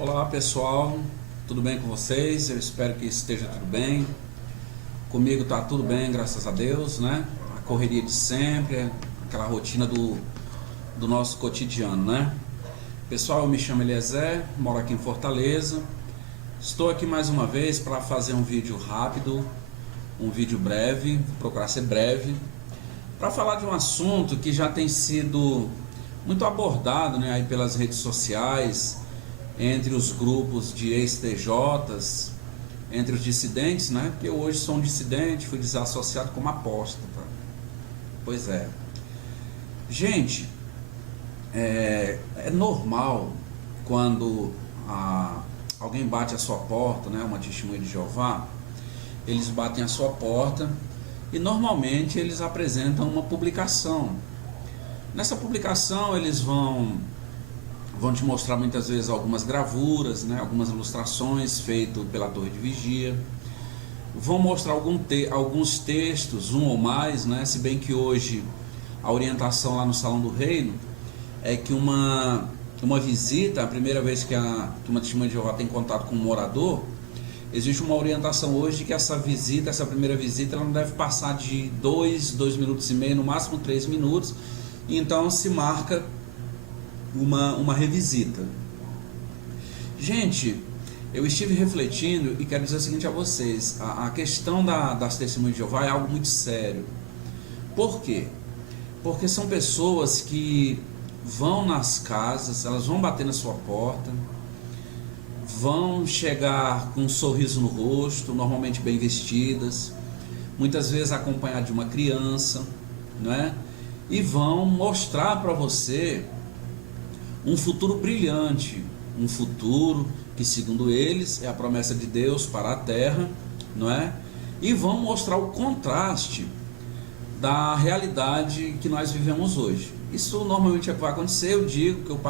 Olá pessoal, tudo bem com vocês? Eu espero que esteja tudo bem. Comigo tá tudo bem, graças a Deus, né? A correria de sempre, aquela rotina do nosso cotidiano, né? Pessoal, eu me chamo Eliezer, moro aqui em Fortaleza. Estou aqui mais uma vez para fazer um vídeo rápido, um vídeo breve, vou procurar ser breve, para falar de um assunto que já tem sido muito abordado, né, aí pelas redes sociais, entre os grupos de ex-TJs, entre os dissidentes, né? Porque eu hoje sou um dissidente, fui desassociado como apóstata. Pois é. Gente, é normal quando alguém bate a sua porta, né? Uma testemunha de Jeová, eles batem a sua porta e normalmente eles apresentam uma publicação. Nessa publicação eles vão te mostrar muitas vezes algumas gravuras, né, algumas ilustrações feitas pela torre de vigia. Vão mostrar alguns textos, um ou mais, né, se bem que hoje a orientação lá no Salão do Reino é que uma visita, a primeira vez que uma testemunha de Jeová tem contato com um morador, existe uma orientação hoje de que essa primeira visita, ela não deve passar de 2 minutos e meio, no máximo 3 minutos, e então se marca uma revisita. Gente, eu estive refletindo e quero dizer o seguinte a vocês: a questão das testemunhas de Jeová é algo muito sério. Por quê? Porque são pessoas que vão nas casas, elas vão bater na sua porta, vão chegar com um sorriso no rosto, normalmente bem vestidas, muitas vezes acompanhadas de uma criança, não é? E vão mostrar para você um futuro brilhante, um futuro que, segundo eles, é a promessa de Deus para a terra, não é? E vão mostrar o contraste da realidade que nós vivemos hoje. Isso normalmente é o que vai acontecer. Eu digo que eu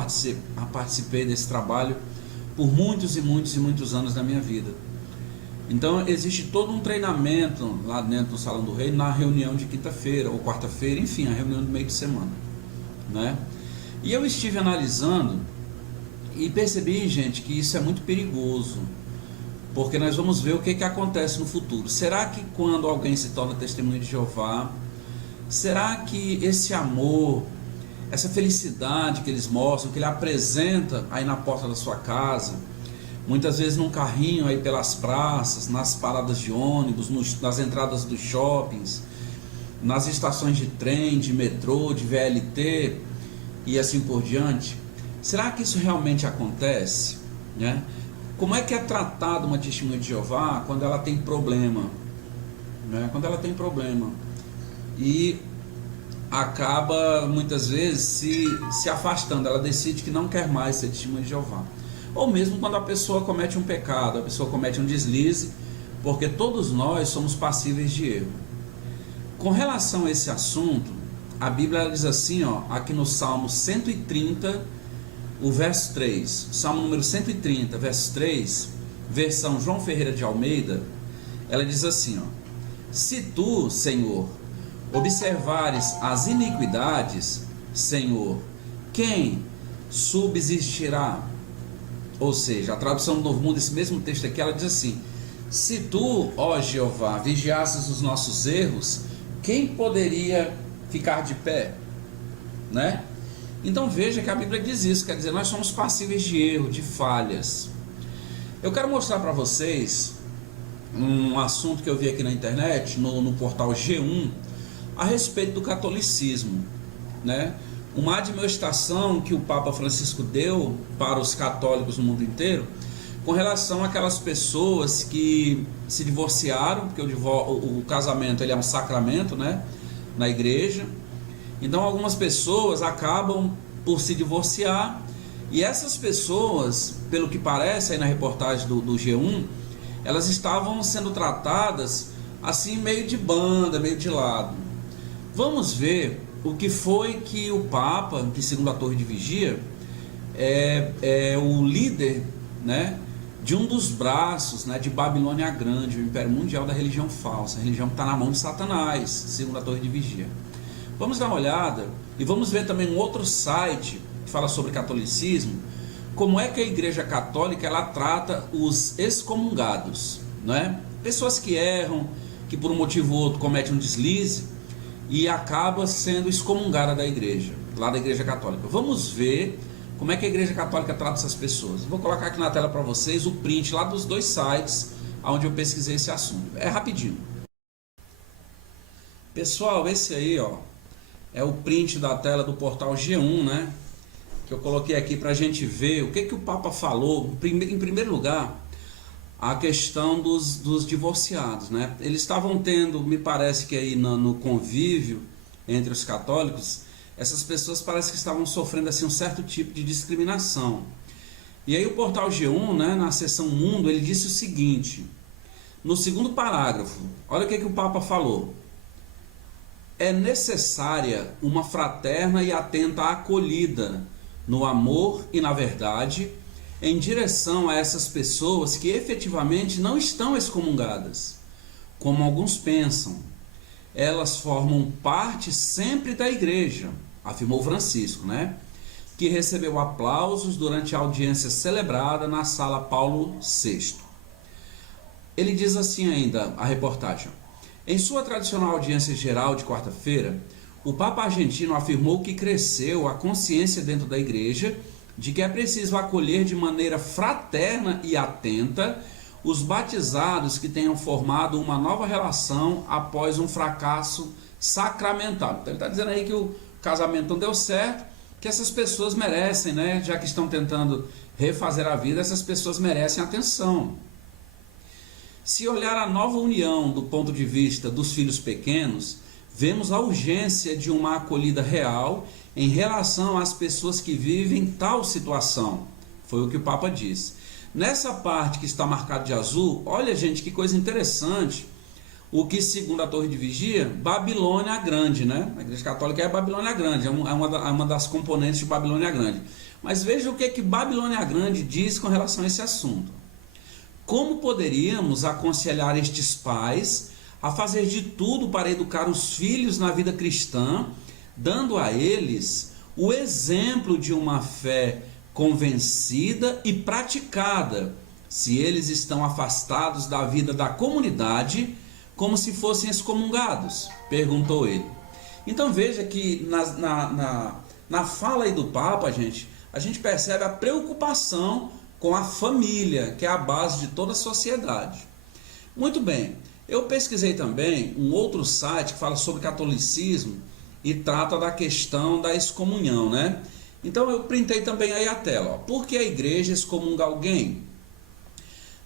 participei desse trabalho por muitos e muitos e muitos anos da minha vida. Então existe todo um treinamento lá dentro do Salão do Reino, na reunião de quinta-feira ou quarta-feira, enfim, a reunião do meio de semana, né? E eu estive analisando e percebi, gente, que isso é muito perigoso, porque nós vamos ver o que acontece no futuro. Será que quando alguém se torna testemunha de Jeová, será que esse amor, essa felicidade que eles mostram, que ele apresenta aí na porta da sua casa, muitas vezes num carrinho aí pelas praças, nas paradas de ônibus, nas entradas dos shoppings, nas estações de trem, de metrô, de VLT e assim por diante, será que isso realmente acontece, né? Como é que é tratado uma testemunha de Jeová quando ela tem problema, né? Quando ela tem problema e acaba muitas vezes se afastando, ela decide que não quer mais ser testemunha de Jeová, ou mesmo quando a pessoa comete um pecado, a pessoa comete um deslize, porque todos nós somos passíveis de erro. Com relação a esse assunto, a Bíblia diz assim, ó, aqui no Salmo 130, o verso 3, Salmo número 130, verso 3, versão João Ferreira de Almeida, ela diz assim, ó: se tu, Senhor, observares as iniquidades, Senhor, quem subsistirá? Ou seja, a tradução do Novo Mundo, esse mesmo texto aqui, ela diz assim: se tu, ó Jeová, vigiasses os nossos erros, quem poderia ficar de pé, né? Então veja que a Bíblia diz isso, quer dizer, nós somos passíveis de erro, de falhas. Eu quero mostrar para vocês um assunto que eu vi aqui na internet, no portal G1, a respeito do catolicismo, né? Uma admoestação que o Papa Francisco deu para os católicos no mundo inteiro, com relação àquelas pessoas que se divorciaram, porque o casamento ele é um sacramento, né, na igreja. Então algumas pessoas acabam por se divorciar, e essas pessoas, pelo que parece aí na reportagem do G1, elas estavam sendo tratadas assim, meio de banda, meio de lado. Vamos ver o que foi que o Papa, que segundo a Torre de Vigia, é o líder, né, de um dos braços, né, de Babilônia Grande, o Império Mundial da religião falsa, a religião que está na mão de Satanás, segundo a Torre de Vigia. Vamos dar uma olhada e vamos ver também um outro site que fala sobre catolicismo, como é que a Igreja Católica ela trata os excomungados, não é? Pessoas que erram, que por um motivo ou outro cometem um deslize e acaba sendo excomungada da igreja, lá da Igreja Católica. Vamos ver como é que a Igreja Católica trata essas pessoas. Vou colocar aqui na tela para vocês o print lá dos dois sites onde eu pesquisei esse assunto. É rapidinho. Pessoal, esse aí, ó, é o print da tela do portal G1, né? Que eu coloquei aqui para a gente ver o que o Papa falou. Em primeiro lugar, a questão dos divorciados, né? Eles estavam tendo, me parece que aí no convívio entre os católicos, essas pessoas parece que estavam sofrendo assim um certo tipo de discriminação. E aí o portal G1, né, na seção Mundo, ele disse o seguinte, no segundo parágrafo, olha o que o Papa falou. É necessária uma fraterna e atenta acolhida no amor e na verdade, em direção a essas pessoas que efetivamente não estão excomungadas, como alguns pensam. Elas formam parte sempre da igreja, afirmou Francisco, né? Que recebeu aplausos durante a audiência celebrada na sala Paulo VI. Ele diz assim ainda, a reportagem. Em sua tradicional audiência geral de quarta-feira, o Papa argentino afirmou que cresceu a consciência dentro da igreja de que é preciso acolher de maneira fraterna e atenta os batizados que tenham formado uma nova relação após um fracasso sacramental. Então ele está dizendo aí que o casamento não deu certo, que essas pessoas merecem, né? Já que estão tentando refazer a vida, essas pessoas merecem atenção. Se olhar a nova união do ponto de vista dos filhos pequenos, vemos a urgência de uma acolhida real em relação às pessoas que vivem tal situação. Foi o que o Papa disse. Nessa parte que está marcada de azul, olha gente, que coisa interessante, o que segundo a Torre de Vigia, Babilônia Grande, né? A Igreja Católica é a Babilônia Grande, é uma das componentes de Babilônia Grande. Mas veja o que Babilônia Grande diz com relação a esse assunto. Como poderíamos aconselhar estes pais a fazer de tudo para educar os filhos na vida cristã, dando a eles o exemplo de uma fé convencida e praticada, se eles estão afastados da vida da comunidade, como se fossem excomungados? Perguntou ele. Então veja que na fala aí do Papa, a gente percebe a preocupação com a família, que é a base de toda a sociedade. Muito bem, eu pesquisei também um outro site que fala sobre catolicismo e trata da questão da excomunhão, né? Então eu printei também aí a tela. Ó. Por que a igreja excomunga alguém?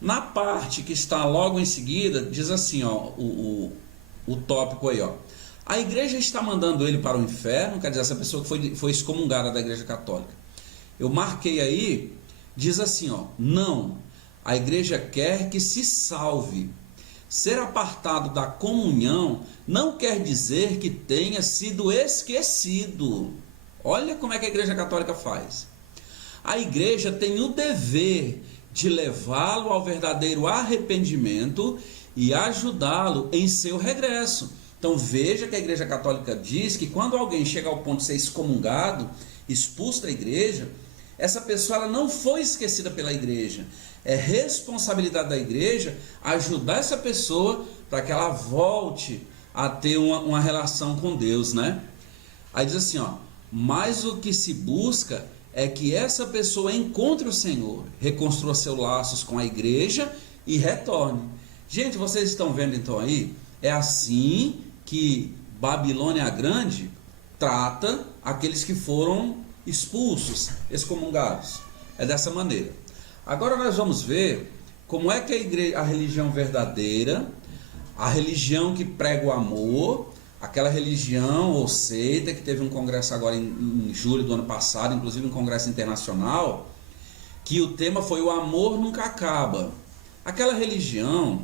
Na parte que está logo em seguida, diz assim, ó, o tópico aí, ó. A igreja está mandando ele para o inferno, quer dizer, essa pessoa que foi excomungada da igreja católica. Eu marquei aí, diz assim, ó, não, a igreja quer que se salve. Ser apartado da comunhão não quer dizer que tenha sido esquecido. Olha como é que a Igreja Católica faz. A igreja tem o dever de levá-lo ao verdadeiro arrependimento e ajudá-lo em seu regresso. Então veja que a Igreja Católica diz que quando alguém chega ao ponto de ser excomungado, expulso da igreja, essa pessoa ela não foi esquecida pela igreja. É responsabilidade da igreja ajudar essa pessoa para que ela volte a ter uma relação com Deus, né? Aí diz assim, ó, mas o que se busca é que essa pessoa encontre o Senhor, reconstrua seus laços com a igreja e retorne. Gente, vocês estão vendo então aí? É assim que Babilônia Grande trata aqueles que foram expulsos, excomungados. É dessa maneira. Agora nós vamos ver como é que a religião verdadeira, a religião que prega o amor, aquela religião ou seita que teve um congresso agora em julho do ano passado, inclusive um congresso internacional, que o tema foi o amor nunca acaba. Aquela religião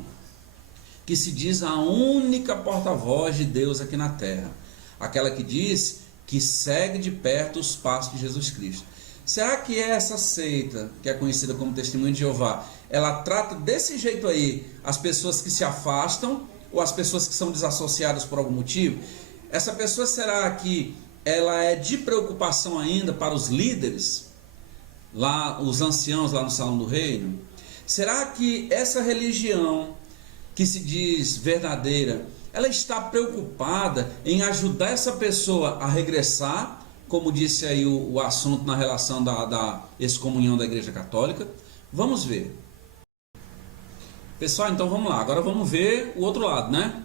que se diz a única porta-voz de Deus aqui na terra. Aquela que diz que segue de perto os passos de Jesus Cristo. Será que essa seita, que é conhecida como Testemunho de Jeová, ela trata desse jeito aí as pessoas que se afastam ou as pessoas que são desassociadas por algum motivo? Essa pessoa, será que ela é de preocupação ainda para os líderes? lá os anciãos lá no Salão do Reino? Será que essa religião que se diz verdadeira, ela está preocupada em ajudar essa pessoa a regressar, como disse aí o assunto na relação da excomunhão da Igreja Católica? Vamos ver. Pessoal, então vamos lá. Agora vamos ver o outro lado, né?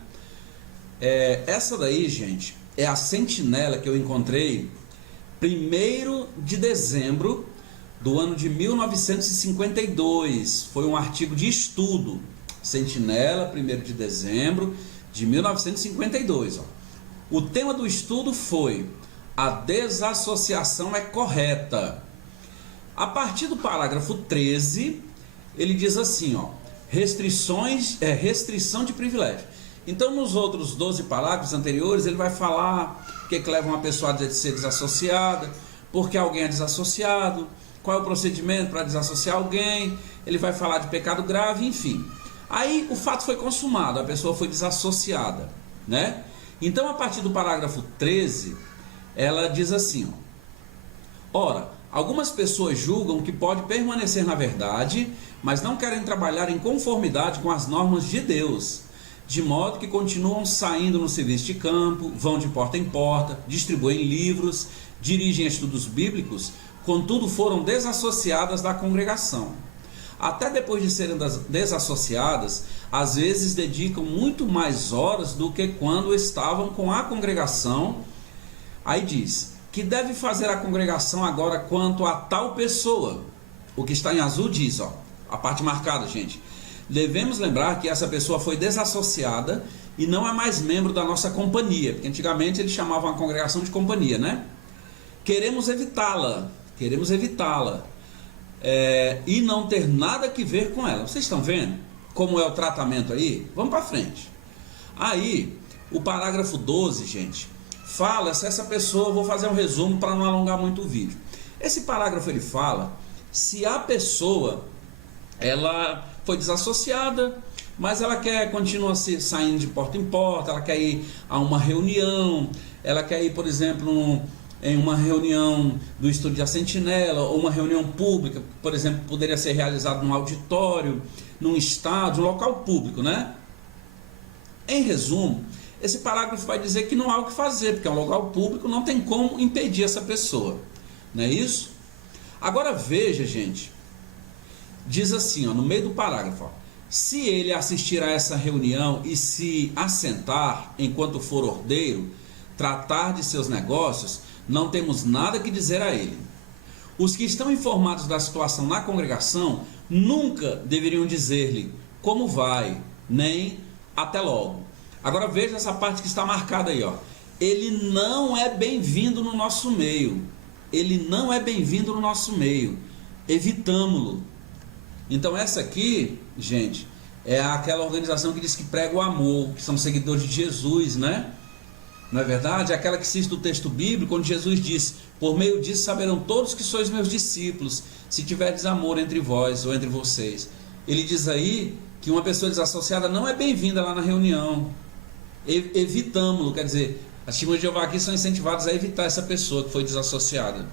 Essa daí, gente, é a sentinela que eu encontrei 1º de dezembro do ano de 1952. Foi um artigo de estudo. Sentinela, 1º de dezembro de 1952. Ó. O tema do estudo foi: a desassociação é correta. A partir do parágrafo 13, ele diz assim, ó, restrição de privilégio. Então, nos outros 12 parágrafos anteriores, ele vai falar o que leva uma pessoa a ser desassociada, por que alguém é desassociado, qual é o procedimento para desassociar alguém, ele vai falar de pecado grave, enfim. Aí o fato foi consumado, a pessoa foi desassociada, né? Então, a partir do parágrafo 13, ela diz assim, ó, ora, algumas pessoas julgam que pode permanecer na verdade, mas não querem trabalhar em conformidade com as normas de Deus, de modo que continuam saindo no serviço de campo, vão de porta em porta, distribuem livros, dirigem estudos bíblicos, contudo foram desassociadas da congregação. Até depois de serem desassociadas, às vezes dedicam muito mais horas do que quando estavam com a congregação. Aí diz, que deve fazer a congregação agora quanto a tal pessoa? O que está em azul diz, ó, a parte marcada, gente. Devemos lembrar que essa pessoa foi desassociada e não é mais membro da nossa companhia, porque antigamente eles chamavam a congregação de companhia, né? Queremos evitá-la, e não ter nada que ver com ela. Vocês estão vendo como é o tratamento aí? Vamos para frente. Aí, o parágrafo 12, gente, fala se essa pessoa, vou fazer um resumo para não alongar muito o vídeo. Esse parágrafo ele fala se a pessoa, ela foi desassociada, mas ela quer continuar saindo de porta em porta, ela quer ir a uma reunião, ela quer ir, por exemplo, em uma reunião do estúdio da Sentinela, ou uma reunião pública, por exemplo, poderia ser realizada num auditório, num estádio, num local público, né? Em resumo, esse parágrafo vai dizer que não há o que fazer, porque é um local público, não tem como impedir essa pessoa, não é isso? Agora veja, gente, diz assim, ó, no meio do parágrafo, ó, se ele assistir a essa reunião e se assentar enquanto for ordeiro, tratar de seus negócios, não temos nada que dizer a ele. Os que estão informados da situação na congregação nunca deveriam dizer-lhe como vai, nem até logo. Agora veja essa parte que está marcada aí, ó. Ele não é bem-vindo no nosso meio. Ele não é bem-vindo no nosso meio. Evitamo-lo. Então essa aqui, gente, é aquela organização que diz que prega o amor, que são seguidores de Jesus, né? Não é verdade? É aquela que cita o texto bíblico, onde Jesus disse, por meio disso saberão todos que sois meus discípulos, se tiverdes amor entre vós ou entre vocês. Ele diz aí que uma pessoa desassociada não é bem-vinda lá na reunião. Evitamo-lo, quer dizer, as testemunhas de Jeová aqui são incentivadas a evitar essa pessoa que foi desassociada.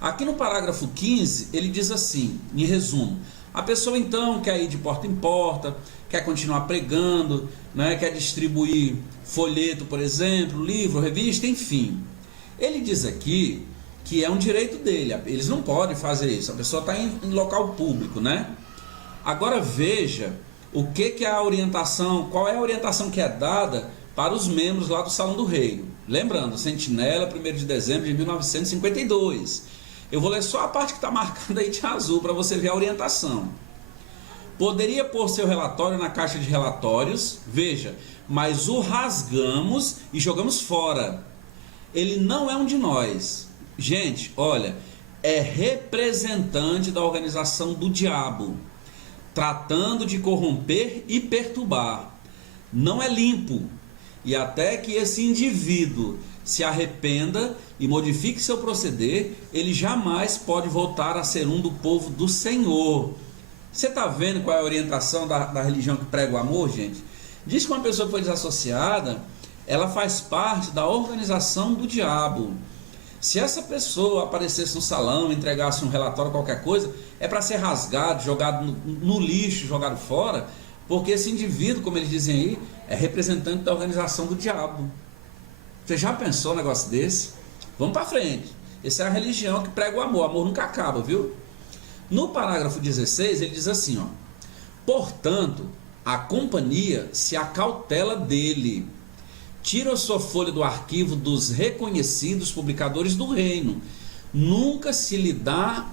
Aqui no parágrafo 15, ele diz assim, em resumo, a pessoa então quer ir de porta em porta, quer continuar pregando, né, quer distribuir folheto, por exemplo, livro, revista, enfim. Ele diz aqui que é um direito dele, eles não podem fazer isso, a pessoa está em local público, né? Agora veja o que é a orientação, qual é a orientação que é dada para os membros lá do Salão do Reino. Lembrando, Sentinela, 1º de dezembro de 1952. Eu vou ler só a parte que está marcada aí de azul para você ver a orientação. Poderia pôr seu relatório na caixa de relatórios, veja, mas o rasgamos e jogamos fora. Ele não é um de nós. Gente, olha, é representante da organização do diabo, tratando de corromper e perturbar. Não é limpo. E até que esse indivíduo se arrependa e modifique seu proceder, ele jamais pode voltar a ser um do povo do Senhor. Você está vendo qual é a orientação da religião que prega o amor, gente? Diz que uma pessoa que foi desassociada, ela faz parte da organização do diabo. Se essa pessoa aparecesse no salão, entregasse um relatório, qualquer coisa, é para ser rasgado, jogado no lixo, jogado fora, porque esse indivíduo, como eles dizem aí, é representante da organização do diabo. Você já pensou um negócio desse? Vamos para frente. Essa é a religião que prega o amor nunca acaba, viu? No parágrafo 16 ele diz assim, ó: portanto, a companhia se acautela dele, tira sua folha do arquivo dos reconhecidos publicadores do reino, nunca se lhe dá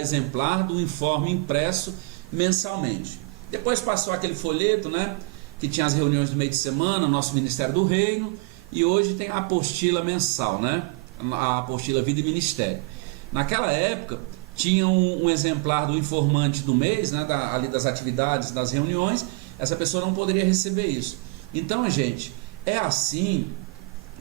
exemplar do informe impresso mensalmente. Depois passou aquele folheto, né, que tinha as reuniões do meio de semana, nosso Ministério do Reino, e hoje tem a apostila mensal, né, a apostila Vida e Ministério. Naquela época tinha um exemplar do informante do mês, né, ali das atividades, das reuniões. Essa pessoa não poderia receber isso. Então, gente, é assim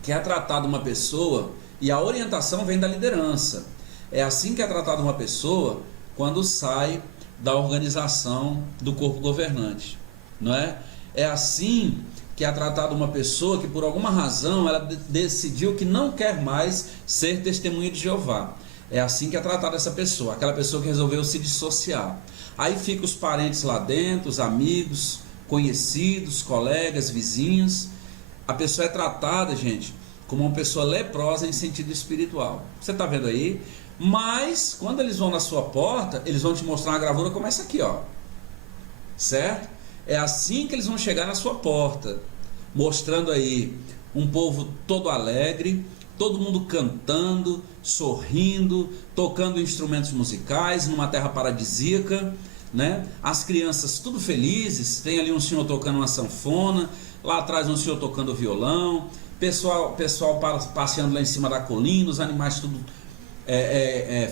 que é tratada uma pessoa, e a orientação vem da liderança. É assim que é tratada uma pessoa quando sai da organização do corpo governante, não é? É assim que é tratada uma pessoa que por alguma razão ela decidiu que não quer mais ser testemunha de Jeová. É assim que é tratada essa pessoa, aquela pessoa que resolveu se dissociar. Aí ficam os parentes lá dentro, os amigos, conhecidos, colegas, vizinhos. A pessoa é tratada, gente, como uma pessoa leprosa em sentido espiritual. Você está vendo aí? Mas quando eles vão na sua porta, eles vão te mostrar uma gravura como essa aqui, ó. Certo? É assim que eles vão chegar na sua porta, mostrando aí um povo todo alegre, todo mundo cantando, sorrindo, tocando instrumentos musicais numa terra paradisíaca, né? As crianças tudo felizes, tem ali um senhor tocando uma sanfona, lá atrás um senhor tocando violão, pessoal passeando lá em cima da colina, os animais tudo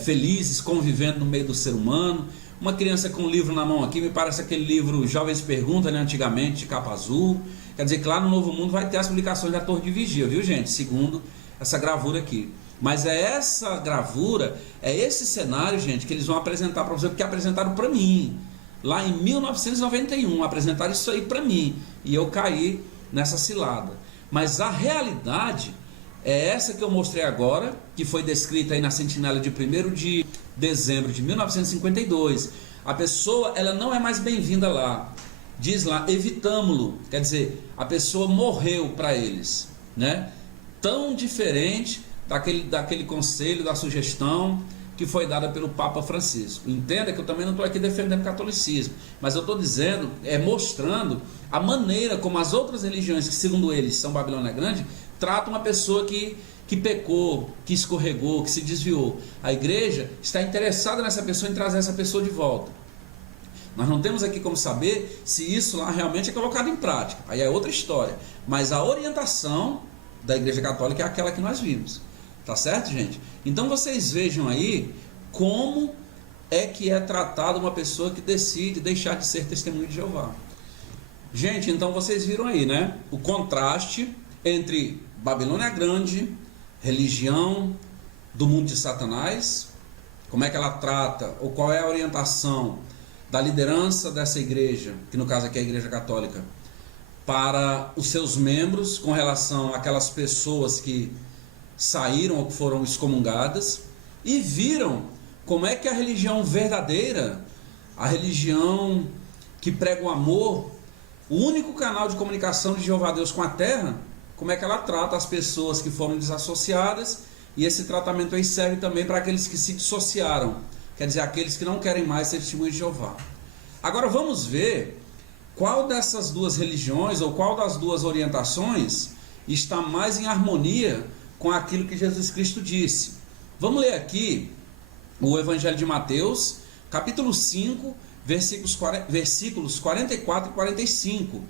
felizes, convivendo no meio do ser humano. Uma criança com um livro na mão aqui, me parece aquele livro Jovens Perguntam, né, antigamente, de capa azul. Quer dizer que lá no Novo Mundo vai ter as publicações da Torre de Vigia, viu, gente? Segundo essa gravura aqui. Mas é essa gravura, é esse cenário, gente, que eles vão apresentar para você, porque apresentaram para mim. Lá em 1991, apresentaram isso aí para mim. E eu caí nessa cilada. Mas a realidade é essa que eu mostrei agora, que foi descrita aí na sentinela de 1º de dezembro de 1952. A pessoa, ela não é mais bem-vinda lá. Diz lá, evitamo-lo. Quer dizer, a pessoa morreu para eles, né? Tão diferente daquele conselho, da sugestão que foi dada pelo Papa Francisco. Entenda que eu também não estou aqui defendendo o catolicismo, mas eu estou dizendo, mostrando a maneira como as outras religiões, que segundo eles são Babilônia Grande, tratam uma pessoa que pecou, que escorregou, que se desviou. A igreja está interessada nessa pessoa, em trazer essa pessoa de volta. Nós não temos aqui como saber se isso lá realmente é colocado em prática, aí é outra história, mas a orientação da Igreja Católica é aquela que nós vimos. Tá certo, gente? Então vocês vejam aí como é que é tratada uma pessoa que decide deixar de ser testemunho de Jeová. Gente, então vocês viram aí, né? O contraste entre Babilônia Grande, religião do mundo de Satanás, como é que ela trata, ou qual é a orientação da liderança dessa igreja, que no caso aqui é a Igreja Católica, para os seus membros com relação àquelas pessoas que saíram ou que foram excomungadas, e viram como é que a religião verdadeira, a religião que prega o amor, o único canal de comunicação de Jeová Deus com a terra, como é que ela trata as pessoas que foram desassociadas, e esse tratamento aí serve também para aqueles que se dissociaram, quer dizer, aqueles que não querem mais ser testemunhos de Jeová. Agora vamos ver qual dessas duas religiões, ou qual das duas orientações está mais em harmonia com aquilo que Jesus Cristo disse. Vamos ler aqui o Evangelho de Mateus, capítulo 5, versículos 44 e 45.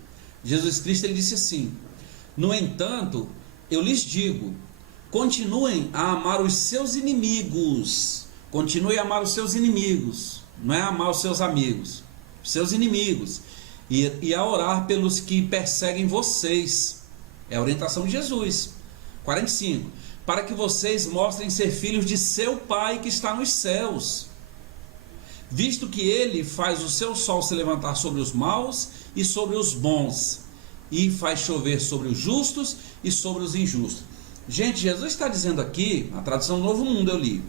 Jesus Cristo ele disse assim: no entanto, eu lhes digo, continuem a amar os seus inimigos. Continue a amar os seus inimigos, não é amar os seus amigos, os seus inimigos, e a orar pelos que perseguem vocês. É a orientação de Jesus. 45. Para que vocês mostrem ser filhos de seu Pai que está nos céus, visto que ele faz o seu sol se levantar sobre os maus e sobre os bons, e faz chover sobre os justos e sobre os injustos. Gente, Jesus está dizendo aqui, na tradução Novo Mundo eu li,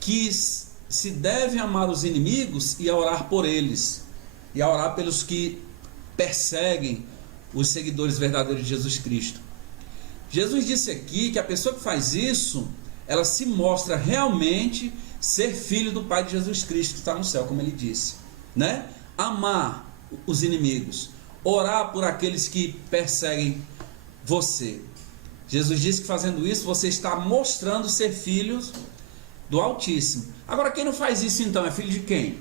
que se deve amar os inimigos e a orar por eles, e a orar pelos que perseguem os seguidores verdadeiros de Jesus Cristo. Jesus disse aqui que a pessoa que faz isso, ela se mostra realmente ser filho do Pai de Jesus Cristo, que está no céu, como ele disse, né? Amar os inimigos, orar por aqueles que perseguem você. Jesus disse que fazendo isso, você está mostrando ser filhos do Altíssimo. Agora, quem não faz isso então, é filho de quem?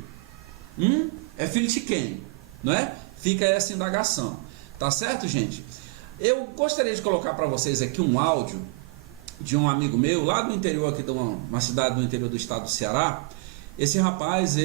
É filho de quem? Não é? Fica essa indagação. Tá certo, gente? Eu gostaria de colocar para vocês aqui um áudio de um amigo meu, lá do interior aqui de uma cidade do interior do estado do Ceará. Esse rapaz,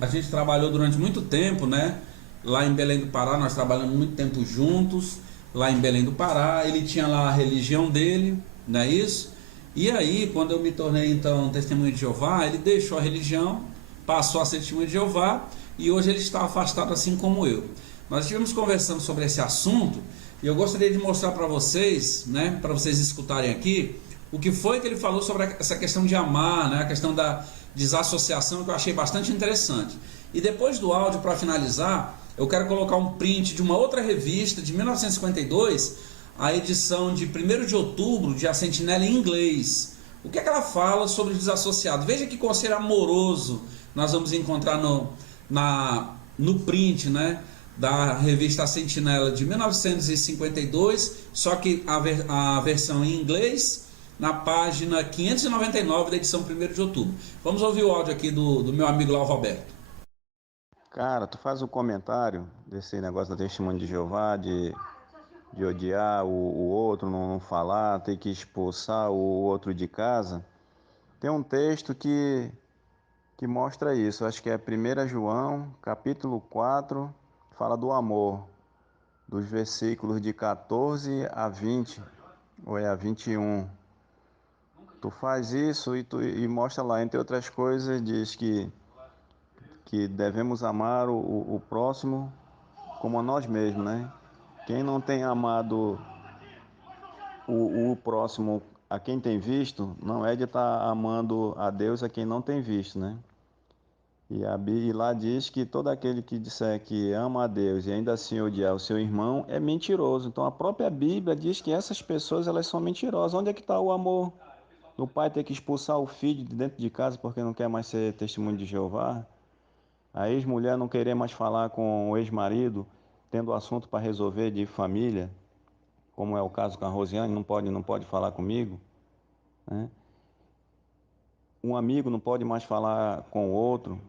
a gente trabalhou durante muito tempo, né? Lá em Belém do Pará, nós trabalhamos muito tempo juntos, lá em Belém do Pará. Ele tinha lá a religião dele, não é isso? E aí, quando eu me tornei então testemunha de Jeová, ele deixou a religião, passou a ser testemunha de Jeová, e hoje ele está afastado assim como eu. Nós estivemos conversando sobre esse assunto, e eu gostaria de mostrar para vocês, né, para vocês escutarem aqui, o que foi que ele falou sobre essa questão de amar, né, a questão da desassociação, que eu achei bastante interessante. E depois do áudio, para finalizar, eu quero colocar um print de uma outra revista de 1952, a edição de 1º de outubro, de A Sentinela em inglês. O que é que ela fala sobre o desassociado? Veja que conselho amoroso nós vamos encontrar no print, né, da revista A Sentinela de 1952, só que a versão em inglês, na página 599 da edição 1º de outubro. Vamos ouvir o áudio aqui do meu amigo lá, o Roberto. Cara, tu faz um comentário desse negócio da testemunha de Jeová, de odiar o outro, não falar, ter que expulsar o outro de casa. Tem um texto que mostra isso, acho que é 1 João, capítulo 4, fala do amor, dos versículos de 14 a 20, ou é a 21. Tu faz isso e mostra lá, entre outras coisas, diz que devemos amar o próximo como a nós mesmos, né? Quem não tem amado o próximo a quem tem visto, não é de estar amando a Deus a quem não tem visto, né? E lá diz que todo aquele que disser que ama a Deus e ainda assim odiar o seu irmão é mentiroso. Então a própria Bíblia diz que essas pessoas elas são mentirosas. Onde é que está o amor? O pai ter que expulsar o filho de dentro de casa porque não quer mais ser testemunho de Jeová? A ex-mulher não querer mais falar com o ex-marido, tendo assunto para resolver de família, como é o caso com a Rosiane, não pode falar comigo, né? Um amigo não pode mais falar com o outro,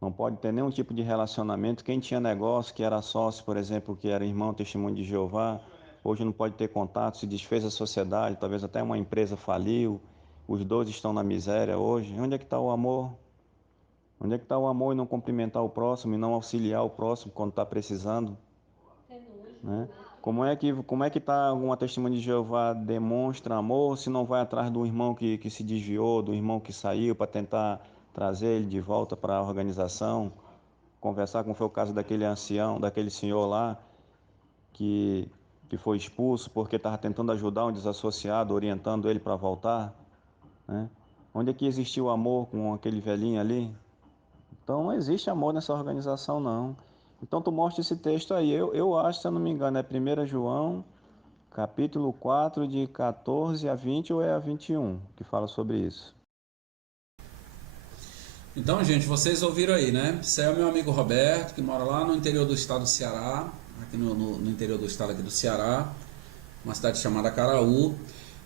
não pode ter nenhum tipo de relacionamento. Quem tinha negócio, que era sócio, por exemplo, que era irmão testemunho de Jeová, hoje não pode ter contato, se desfez a sociedade, talvez até uma empresa faliu, os dois estão na miséria hoje. Onde é que está o amor? Onde é que está o amor em não cumprimentar o próximo, e não auxiliar o próximo quando está precisando? Né? Como é que tá uma testemunha de Jeová demonstra amor se não vai atrás do irmão que se desviou, do irmão que saiu, para tentar trazer ele de volta para a organização, conversar, como foi o caso daquele ancião, daquele senhor lá que foi expulso porque estava tentando ajudar um desassociado, orientando ele para voltar, né? Onde é que existiu amor com aquele velhinho ali? Então não existe amor nessa organização, não. Então tu mostra esse texto aí. Eu acho, se eu não me engano, é 1 João, capítulo 4, de 14 a 20 ou é a 21, que fala sobre isso. Então, gente, vocês ouviram aí, né? Esse é o meu amigo Roberto, que mora lá no interior do estado do Ceará, aqui no interior do estado aqui do Ceará, uma cidade chamada Caraú.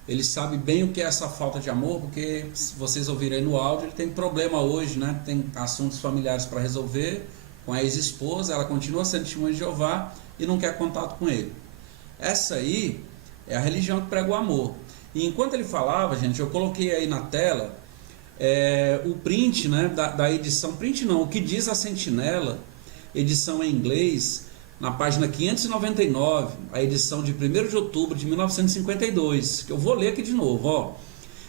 Ele sabe bem o que é essa falta de amor, porque se vocês ouvirem aí no áudio, ele tem problema hoje, né? Tem assuntos familiares para resolver com a ex-esposa, ela continua sendo testemunha de Jeová e não quer contato com ele. Essa aí é a religião que prega o amor. E enquanto ele falava, gente, eu coloquei aí na tela o print, né, da edição, print não, o que diz a Sentinela, edição em inglês, na página 599, a edição de 1º de outubro de 1952, que eu vou ler aqui de novo, ó.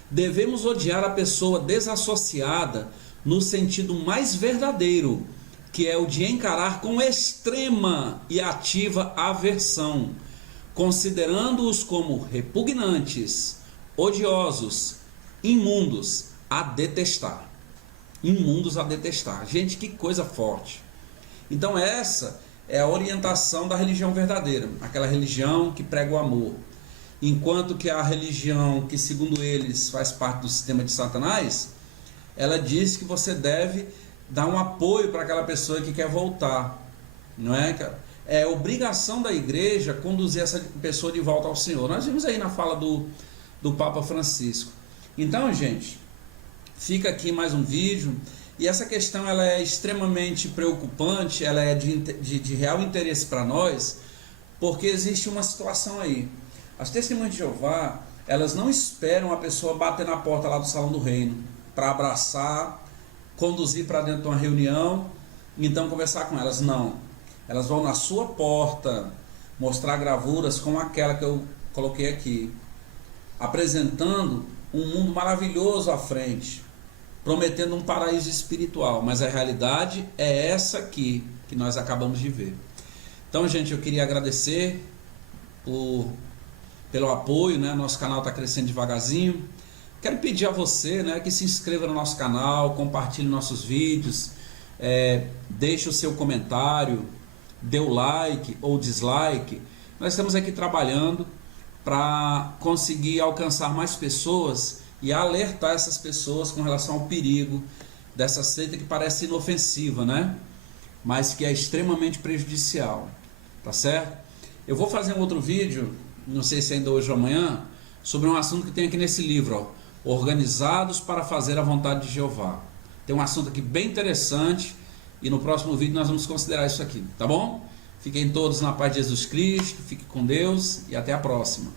Devemos odiar a pessoa desassociada no sentido mais verdadeiro, que é o de encarar com extrema e ativa aversão, considerando-os como repugnantes, odiosos, imundos a detestar. Imundos a detestar. Gente, que coisa forte. Então essa é a orientação da religião verdadeira, aquela religião que prega o amor. Enquanto que a religião que, segundo eles, faz parte do sistema de Satanás, ela diz que você deve dar um apoio para aquela pessoa que quer voltar, não é? É obrigação da igreja conduzir essa pessoa de volta ao Senhor. Nós vimos aí na fala do Papa Francisco. Então, gente, fica aqui mais um vídeo. E essa questão ela é extremamente preocupante, ela é de real interesse para nós, porque existe uma situação aí. As testemunhas de Jeová, elas não esperam a pessoa bater na porta lá do Salão do Reino para abraçar, conduzir para dentro de uma reunião, então conversar com elas. Não. Elas vão na sua porta mostrar gravuras como aquela que eu coloquei aqui, apresentando um mundo maravilhoso à frente, prometendo um paraíso espiritual, mas a realidade é essa aqui que nós acabamos de ver. Então, gente, eu queria agradecer pelo apoio, né? Nosso canal está crescendo devagarzinho. Quero pedir a você, né, que se inscreva no nosso canal, compartilhe nossos vídeos, deixe o seu comentário, dê o like ou dislike. Nós estamos aqui trabalhando para conseguir alcançar mais pessoas e alertar essas pessoas com relação ao perigo dessa seita que parece inofensiva, né? Mas que é extremamente prejudicial, tá certo? Eu vou fazer um outro vídeo, não sei se ainda hoje ou amanhã, sobre um assunto que tem aqui nesse livro, ó, Organizados para Fazer a Vontade de Jeová. Tem um assunto aqui bem interessante e no próximo vídeo nós vamos considerar isso aqui, tá bom? Fiquem todos na paz de Jesus Cristo, fiquem com Deus e até a próxima.